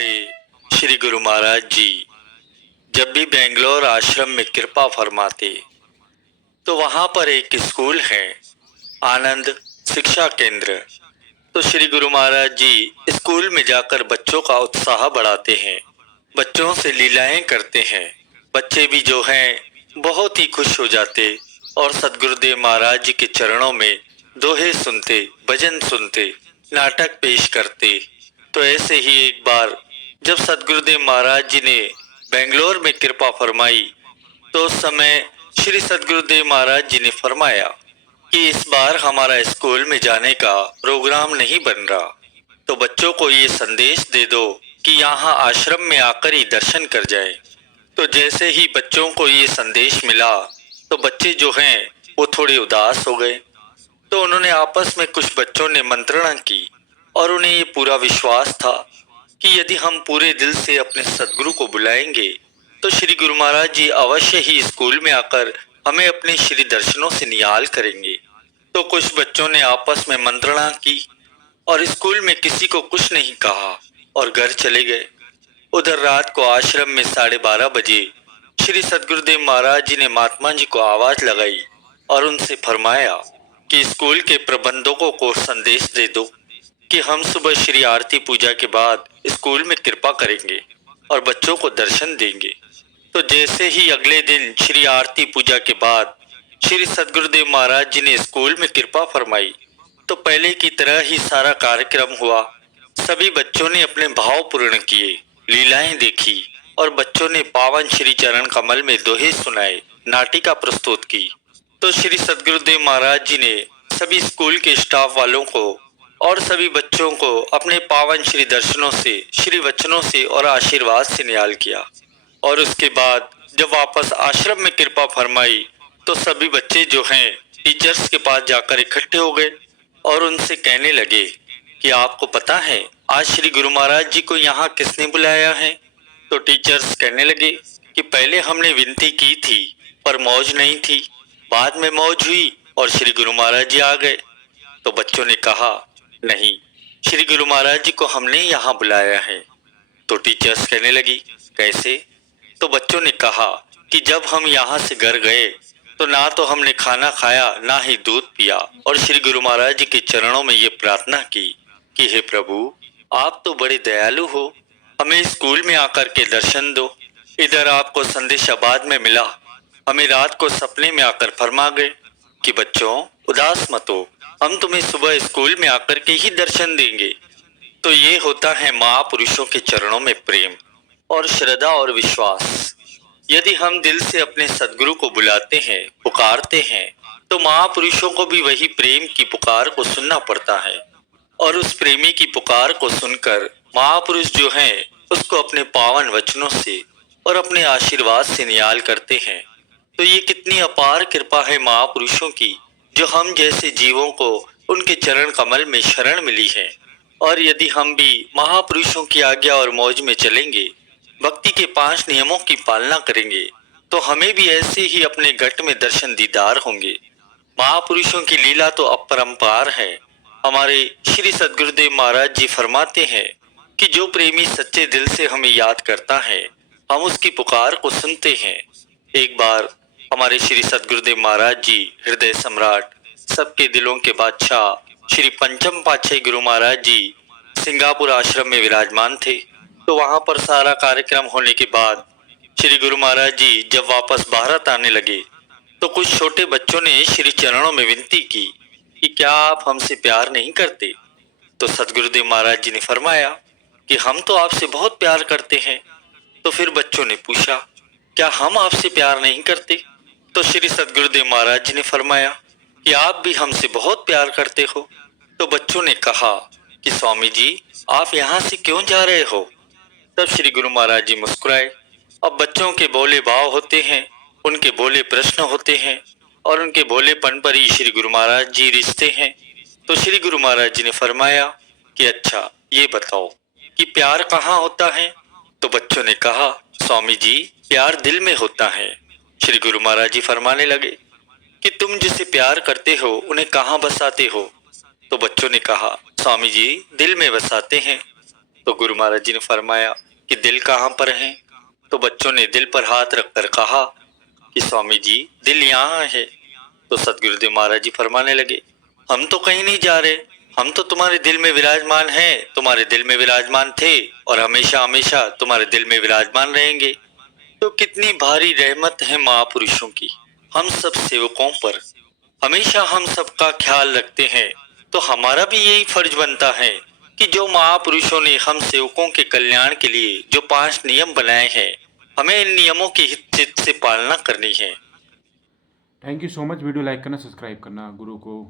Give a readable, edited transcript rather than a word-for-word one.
हमारे श्री गुरु महाराज जी जब भी बेंगलोर आश्रम में कृपा फरमाते तो वहाँ पर एक स्कूल है, आनंद शिक्षा केंद्र। तो श्री गुरु महाराज जी स्कूल में जाकर बच्चों का उत्साह बढ़ाते हैं, बच्चों से लीलाएं करते हैं। बच्चे भी जो हैं बहुत ही खुश हो जाते और सदगुरुदेव महाराज जी के चरणों में दोहे सुनते, भजन सुनते, नाटक पेश करते। तो ऐसे ही एक बार जब सदगुरुदेव महाराज जी ने बेंगलोर में कृपा फरमाई तो उस समय श्री सदगुरुदेव महाराज जी ने फरमाया कि इस बार हमारा स्कूल में जाने का प्रोग्राम नहीं बन रहा, तो बच्चों को ये संदेश दे दो कि यहाँ आश्रम में आकर ही दर्शन कर जाएं। तो जैसे ही बच्चों को ये संदेश मिला तो बच्चे जो हैं वो थोड़े उदास हो गए। तो उन्होंने आपस में, कुछ बच्चों ने मंत्रणा की और उन्हें ये पूरा विश्वास था कि यदि हम पूरे दिल से अपने सदगुरु को बुलाएंगे तो श्री गुरु महाराज जी अवश्य ही स्कूल में आकर हमें अपने श्री दर्शनों से निहाल करेंगे। तो कुछ बच्चों ने आपस में मंत्रणा की और स्कूल में किसी को कुछ नहीं कहा और घर चले गए। उधर रात को आश्रम में 12:30 बजे श्री सदगुरुदेव महाराज जी ने महात्मा जी को आवाज लगाई और उनसे फरमाया कि स्कूल के प्रबंधकों को संदेश दे दो कि हम सुबह श्री आरती पूजा के बाद स्कूल में कृपा करेंगे और बच्चों को दर्शन देंगे। तो जैसे ही अगले दिन श्री आरती पूजा के बाद श्री सदगुरुदेव महाराज जी ने स्कूल में कृपा फरमाई तो पहले की तरह ही सारा कार्यक्रम हुआ। सभी बच्चों ने अपने भाव पूर्ण किए, लीलाएं देखी और बच्चों ने पावन श्री चरण कमल में दोहे सुनाए, नाटिका प्रस्तुत की। तो श्री सदगुरुदेव महाराज जी ने सभी स्कूल के स्टाफ वालों को और सभी बच्चों को अपने पावन श्री दर्शनों से, श्री वचनों से और आशीर्वाद से निहाल किया। और उसके बाद जब वापस आश्रम में कृपा फरमाई तो सभी बच्चे जो हैं टीचर्स के पास जाकर इकट्ठे हो गए और उनसे कहने लगे कि आपको पता है आज श्री गुरु महाराज जी को यहाँ किसने बुलाया है? तो टीचर्स कहने लगे कि पहले हमने विनती की थी पर मौज नहीं थी, बाद में मौज हुई और श्री गुरु महाराज जी आ गए। तो बच्चों ने कहा नहीं, श्री गुरु महाराज जी को हमने यहाँ बुलाया है। तो टीचर्स कहने लगी कैसे? तो बच्चों ने कहा कि जब हम यहाँ से घर गए तो ना तो हमने खाना खाया ना ही दूध पिया और श्री गुरु महाराज जी के चरणों में ये प्रार्थना की कि हे प्रभु, आप तो बड़े दयालु हो, हमें स्कूल में आकर के दर्शन दो। इधर आपको संदेशाबाद में मिला, हमें रात को सपने में आकर फरमा गए कि बच्चों उदास मत हो, हम तुम्हें सुबह स्कूल में आकर के ही दर्शन देंगे। तो ये होता है महापुरुषों के चरणों में प्रेम और श्रद्धा और विश्वास। यदि हम दिल से अपने सदगुरु को बुलाते हैं, पुकारते हैं, तो महापुरुषों को भी वही प्रेम की पुकार को सुनना पड़ता है और उस प्रेमी की पुकार को सुनकर महापुरुष जो हैं उसको अपने पावन वचनों से और अपने आशीर्वाद से निहाल करते हैं। तो ये कितनी अपार कृपा है महापुरुषों की, जो हम जैसे जीवों को उनके चरण कमल में शरण मिली है। और यदि हम भी महापुरुषों की आज्ञा और मौज में चलेंगे, भक्ति के 5 नियमों की पालना करेंगे, तो हमें भी ऐसे ही अपने घट में दर्शन दीदार होंगे। महापुरुषों की लीला तो अपरंपार है। हमारे श्री सदगुरुदेव महाराज जी फरमाते हैं कि जो प्रेमी सच्चे दिल से हमें याद करता है, हम उसकी पुकार को सुनते हैं। एक बार हमारे श्री सदगुरुदेव महाराज जी हृदय सम्राट, सबके दिलों के बादशाह श्री पंचम पातशाही गुरु महाराज जी सिंगापुर आश्रम में विराजमान थे। तो वहां पर सारा कार्यक्रम होने के बाद श्री गुरु महाराज जी जब वापस भारत आने लगे तो कुछ छोटे बच्चों ने श्री चरणों में विनती की कि क्या आप हमसे प्यार नहीं करते? तो सदगुरुदेव महाराज जी ने फरमाया कि हम तो आपसे बहुत प्यार करते हैं। तो फिर बच्चों ने पूछा क्या हम आपसे प्यार नहीं करते? तो श्री सदगुरुदेव महाराज जी ने फरमाया कि आप भी हमसे बहुत प्यार करते हो। तो बच्चों ने कहा कि स्वामी जी आप यहाँ से क्यों जा रहे हो? तब श्री गुरु महाराज जी मुस्कुराए। अब बच्चों के भोले भाव होते हैं, उनके भोले प्रश्न होते हैं और उनके भोलेपन पर ही श्री गुरु महाराज जी रिश्ते हैं। तो श्री गुरु महाराज जी ने फरमाया कि अच्छा ये बताओ कि प्यार कहाँ होता है? तो बच्चों ने कहा स्वामी जी प्यार दिल में होता है। श्री गुरु महाराज जी फरमाने लगे कि तुम जिसे प्यार करते हो उन्हें कहाँ बसाते हो? तो बच्चों ने कहा स्वामी जी दिल में बसाते हैं। तो गुरु महाराज जी ने फरमाया कि दिल कहाँ पर है? तो बच्चों ने दिल पर हाथ रखकर कहा कि स्वामी जी दिल यहाँ है। तो सतगुरुदेव महाराज जी फरमाने लगे, हम तो कहीं नहीं जा रहे, हम तो तुम्हारे दिल में विराजमान हैं, तुम्हारे दिल में विराजमान थे और हमेशा हमेशा तुम्हारे दिल में विराजमान रहेंगे। तो कितनी भारी रहमत है महापुरुषों की हम सब सेवकों पर। हमेशा हम सबका ख्याल रखते हैं, तो हमारा भी यही फर्ज बनता है कि जो महापुरुषों ने हम सेवकों के कल्याण के लिए जो 5 नियम बनाए हैं, हमें इन नियमों की हित चित से पालना करनी है। Thank you so much. Video like करना, सब्सक्राइब करना। गुरु को